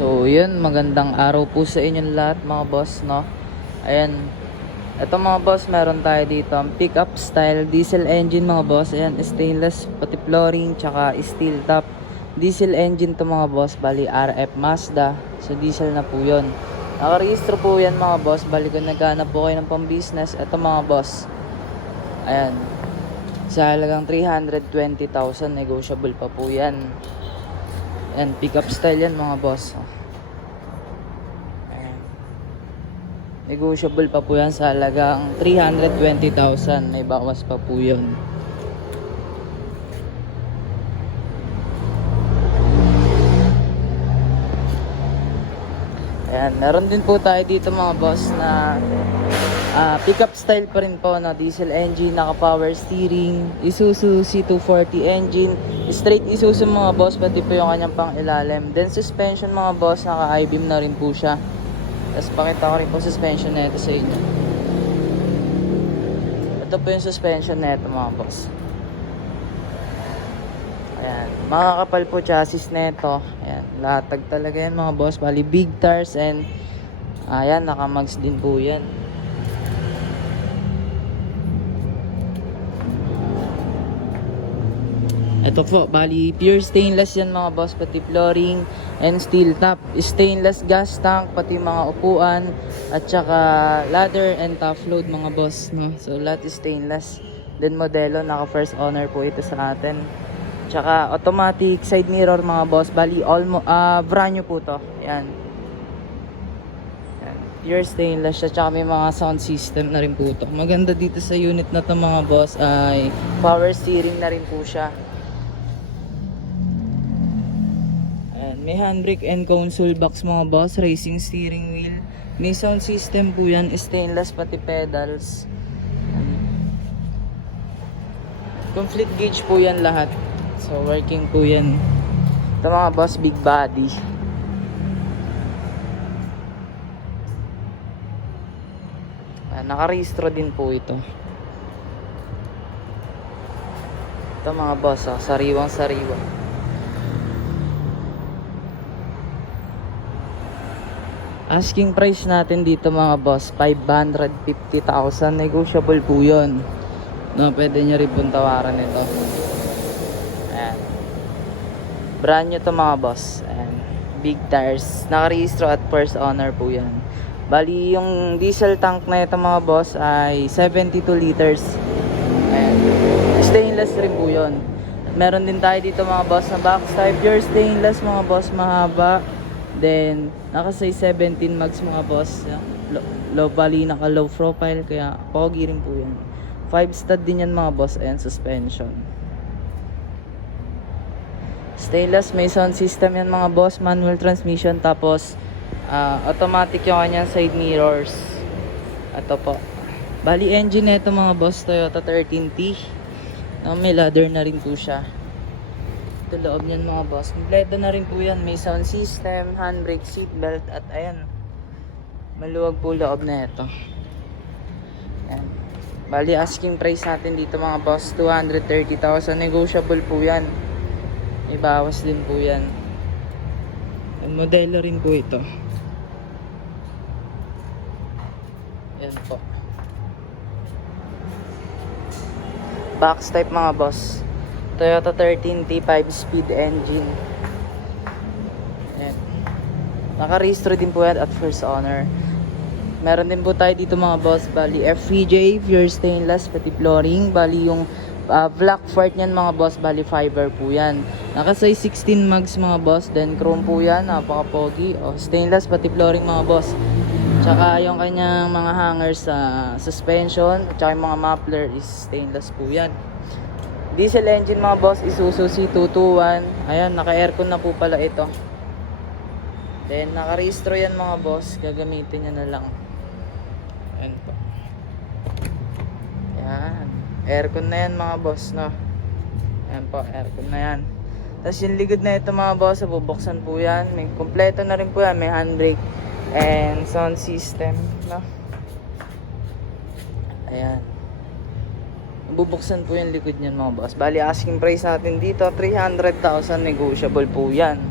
So yun, magandang araw po sa inyong lahat mga boss, no. Ayan, ito mga boss, meron tayo dito ang pickup style diesel engine mga boss. Ayan, stainless pati flooring tsaka steel top. Diesel engine to mga boss, bali RF Mazda. So diesel na po yun. Nakarehistro po yan mga boss, bali kung naghanap po kayo ng pang business. Ito mga boss, ayan, sa halagang 320,000, negotiable pa po yan. Ayan, pickup style yan mga boss. Ayan, negotiable pa po yan sa halagang 320,000, may bawas pa po yun. Ayan, meron din po tayo dito mga boss na pickup style pa rin po na diesel engine, naka power steering, Isuzu C240 engine, straight Isuzu mga boss, pati po yung kanyang pang ilalim. Then suspension mga boss, naka I-beam na rin po siya. Tapos pakita ko rin po suspension na ito sa inyo. Ito po yung suspension na ito mga boss. Ayan, makakapal po chassis na ito. Ayan, latag talaga yan mga boss, bali big tires and ayan, naka-mags din po yan. Ito po, bali pure stainless yan mga boss, pati flooring and steel top. Stainless gas tank, pati mga upuan, at saka ladder and top load mga boss, no? So lahat is stainless. Then modelo, naka first owner po ito sa atin. Tsaka automatic side mirror mga boss, bali brand new po to. Yan. Yan. Pure stainless siya, tsaka may mga sound system na rin po to. Maganda dito sa unit na to mga boss ay power steering na rin po siya. May handbrake and console box mga boss, racing steering wheel. May sound system po yan, stainless pati pedals. Complete gauge po yan lahat. So working po yan. Ito mga boss, big body. Nakarehistro din po ito. Ito mga boss, sariwang sariwa. Asking price natin dito mga boss, 550,000. Negotiable po yun, no, pwede nyo rin pong tawaran ito. Ayan, brand new to mga boss. Ayan, big tires, nakarehistro at first owner po yan. Bali yung diesel tank na ito mga boss ay 72 liters. Ayan, stainless rin po yun. Meron din tayo dito mga boss na box type, pure stainless mga boss, mahaba. Then naka size 17 mags mga boss. Low bali, naka low profile, kaya pogi rin po yan. 5 stud din yan mga boss. Ayan, suspension stainless, may sound system yan mga boss, manual transmission, tapos automatic yung kanyang side mirrors. Ito po, bali engine nito mga boss, Toyota 13T, no, may ladder na rin po siya. Ito loob niyan mga boss, kompleto na rin po yan, may sound system, handbrake, seat belt, at ayan, maluwag po loob na ito. Ayan, bali asking price natin dito mga boss, 230,000. Negotiable po yan, may bawas din po yan. And modelo rin po ito. Ayan po, box type mga boss, Toyota 13T 5-speed engine. Ayan, nakarehistro din po yan at first owner. Meron din po tayo dito mga boss, bali FVJ, pure stainless, pati flooring. Bali yung black part nyan mga boss, bali fiber po yan. Naka size 16 mags mga boss, then chrome po yan, napaka pogi. Stainless pati flooring mga boss. Tsaka yung kanyang mga hangers sa suspension, tsaka yung mga muffler is stainless po yan. Diesel engine mga boss, Isuzu C221. Ayan, naka-aircon na po pala ito. Then naka-rehistro yan mga boss, gagamitin nyo na lang. Ayan po. Ayan, aircon na yan mga boss, no. Ayan po, aircon na yan. Tapos yung likod na ito mga boss, bubuksan po yan. May kompleto na rin po yan, may handbrake and sound system, no. Ayan, bubuksan po yung likod niyan mga boss. Bali asking price natin dito 300,000, negotiable po yan.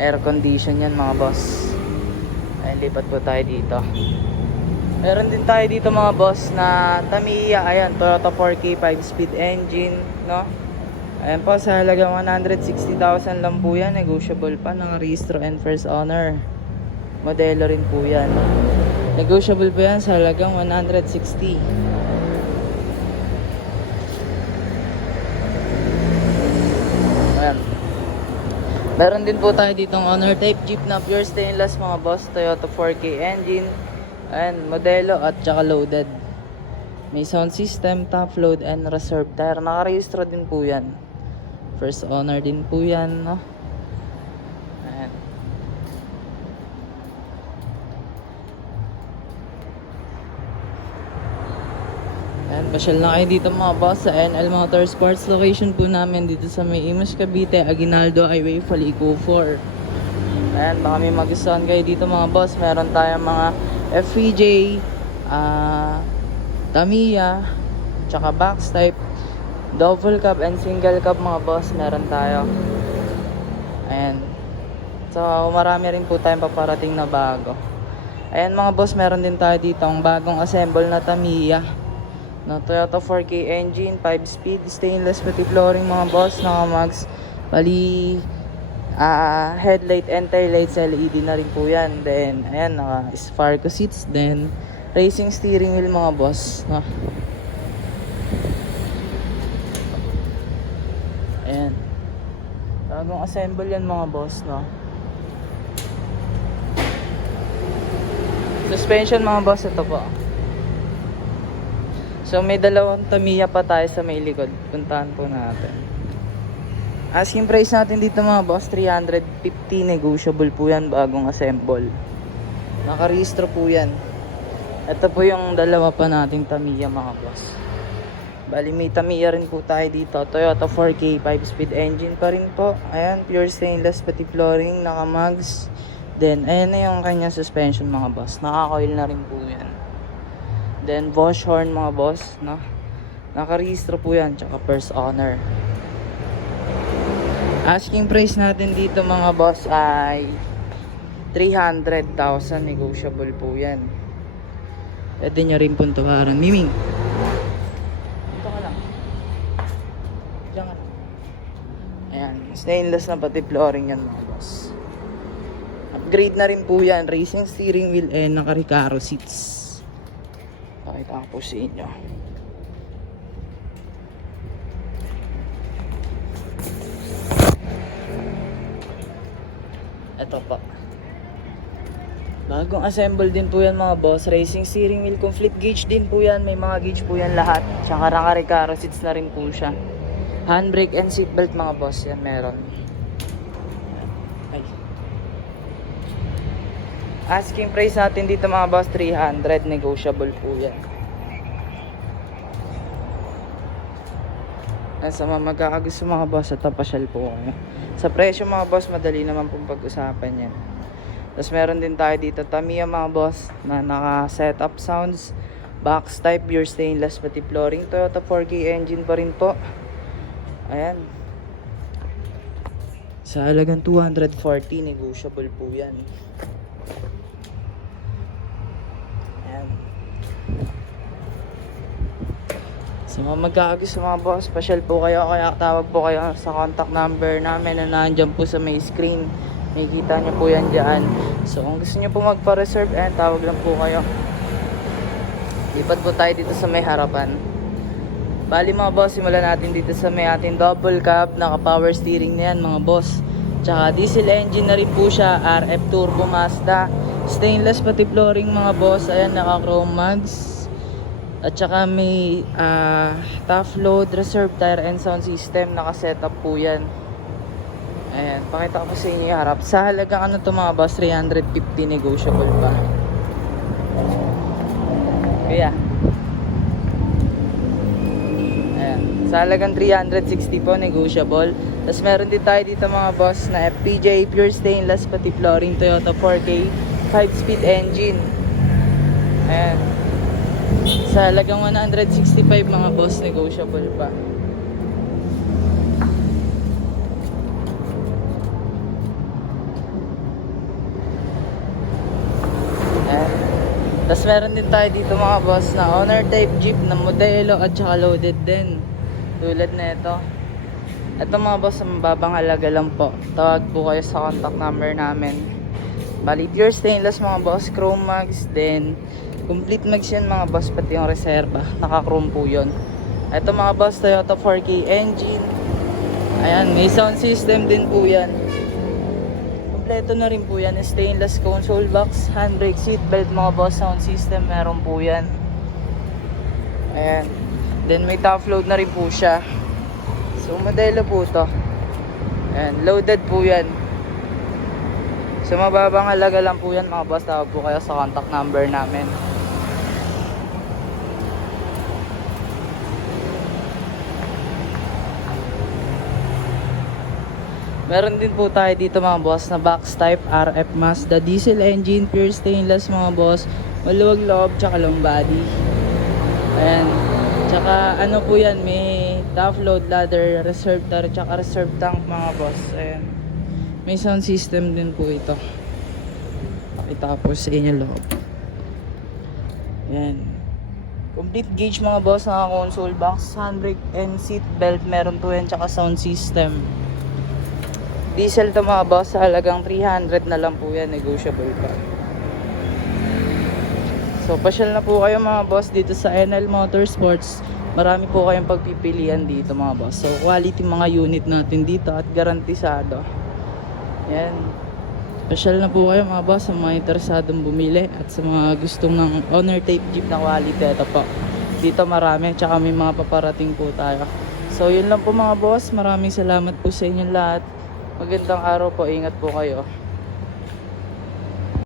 Air condition yan mga boss. Ayan, lipat po tayo dito. Meron din tayo dito mga boss na Tamiya. Ayan, Toyota 4K 5-speed engine, no? Ayan po, sa halagang 160,000 lang po yan. Negotiable pa, naka-rehistro and first owner. Modelo rin po yan. Negotiable po yan sa halagang 160. Ayan. Meron din po tayo ditong Honor type Jeep na pure stainless mga boss. Toyota 4K engine. Ayan, modelo at saka loaded. May sound system, top load and reserve tire. Nakarehistro din po yan. First owner din po yan, no? Ayan. Ayan, pasyal na kayo dito mga boss sa NL Motorsports. Location po namin dito sa may Imus Cavite, Aguinaldo Highway, Falico 4. Ayan, baka may magustuhan kayo dito mga boss. Meron tayong mga FVJ, Tamiya, tsaka box type, double cab and single cab mga boss, meron tayo. Ayan. So marami rin po tayong paparating na bago. Ayan mga boss, meron din tayo dito ang bagong assemble na Tamiya na Toyota 4K engine, 5 speed, stainless pati flooring mga boss, naka-mags, bali headlight and tail lights LED na rin po yan. Then ayan, naka-Sparco seats, then racing steering wheel mga boss, no? Ayan, bagong assemble yan mga boss, no? Suspension mga boss, ito po. So may dalawang Tamiya pa tayo sa may likod. Puntahan po natin. Asking price natin dito mga boss, 350. Negotiable po yan, bagong assemble. Nakarehistro po yan. Ito po yung dalawa pa nating Tamiya mga boss. Bali may Tamiya rin po tayo dito. Toyota 4K 5-speed engine pa rin po. Ayan, pure stainless pati flooring, naka-mags. Then ayan na yung kanya suspension mga boss. Naka-coil na rin po yan. Then Bosch horn mga boss, no? Nakarehistro po yan, tsaka first owner. Asking price natin dito mga boss ay 300,000. Negotiable po yan. Pwede nyo rin pong tawaran. Miming, dito ka lang. Diyan ka lang. Ayan, stainless na pati flooring yan mga boss. Upgrade na rin po yan. Racing steering wheel and naka-Recaro seats. Pakita ko po sa inyo. Ito po. Bagong assemble din po yan mga boss. Racing steering wheel, complete gauge din po yan. May mga gauge po yan lahat. Tsaka naka-Recaro seats na rin po siya. Handbrake and seatbelt mga boss, yan meron. Ay. Asking price natin dito mga boss, 300. Negotiable po yan. Sa mga magkakagusto mga boss, at pasyal po kayo. Sa presyo mga boss, madali naman pong pag-usapan yan. Tapos meron din tayo dito Tamiya mga boss na naka-setup sounds, box type, pure stainless pati flooring. Toyota 4K engine pa rin po. Ayan. Sa halagang 240, negotiable po yan. Ayan. Sa mga magkakagusto mga boss, pasyal po kayo, kaya tawag po kayo sa contact number namin na nandiyan po sa may screen. Nakikita nyo po yan dyan. So kung gusto nyo po magpa-reserve, tawag lang po kayo. Lipat po tayo dito sa may harapan. Bali mga boss, simulan natin dito sa may ating double cab. Naka-power steering na yan mga boss. Tsaka diesel engine na rin po siya. RF turbo Mazda. Stainless pati flooring mga boss. Ayan, naka-chrome mags. At saka may top load, reserve tire and sound system. Naka-setup po yan. Ayan, pakita ko sa inyo yung harap. Sa halagang ano to mga boss, 350, negotiable pa. Kaya ayan, sa halagang 360 po, negotiable. Tapos meron din tayo dito mga boss na FPJ pure stainless pati flooring, Toyota 4K 5-speed engine. Ayan, sa halagang 165 mga boss, negotiable pa. Tapos meron din tayo dito mga boss na owner type jeep na modelo at saka loaded din. Tulad na ito. Ito mga boss, mababang halaga lang po. Tawag po kayo sa contact number namin. Bali pure stainless mga boss, chrome mags, then complete mags yan mga boss, pati yung reserva. Naka chrome po yun. Ito mga boss, Toyota 4K engine. Ayan, may sound system din po yan. Kompleto na rin po yan. Stainless console box, handbrake, seat belt mga boss, sound system meron po yan. Ayan. Then may top load na rin po siya. So modelo po to. Ayan, loaded po yan. So mababang halaga lang po yan mga boss. Tawag po kayo sa contact number namin. Meron din po tayo dito mga boss na box type RF Mazda diesel engine, pure stainless mga boss, maluwag loob tsaka long body. Ayan. Tsaka ano po yan, may top load ladder, reserve tar, tsaka reserve tank mga boss. Ayan. May sound system din po ito. Pakita po sa inyo loob. Ayan. Complete gauge mga boss, naka console box, handbrake and seat belt meron po yan, tsaka sound system. Diesel to mga boss, sa halagang 300 na lang po yan, negotiable pa. So pasyal na po kayo mga boss dito sa NL Motorsports. Marami po kayong pagpipilian dito mga boss. So quality mga unit natin dito at garantisado. Yan. Pasyal na po kayo mga boss sa mga interesadong bumili at sa mga gustong ng owner type jeep na quality. Ito po, dito marami, tsaka may mga paparating po tayo. So yun lang po mga boss, maraming salamat po sa inyong lahat. Magandang araw po, ingat po kayo.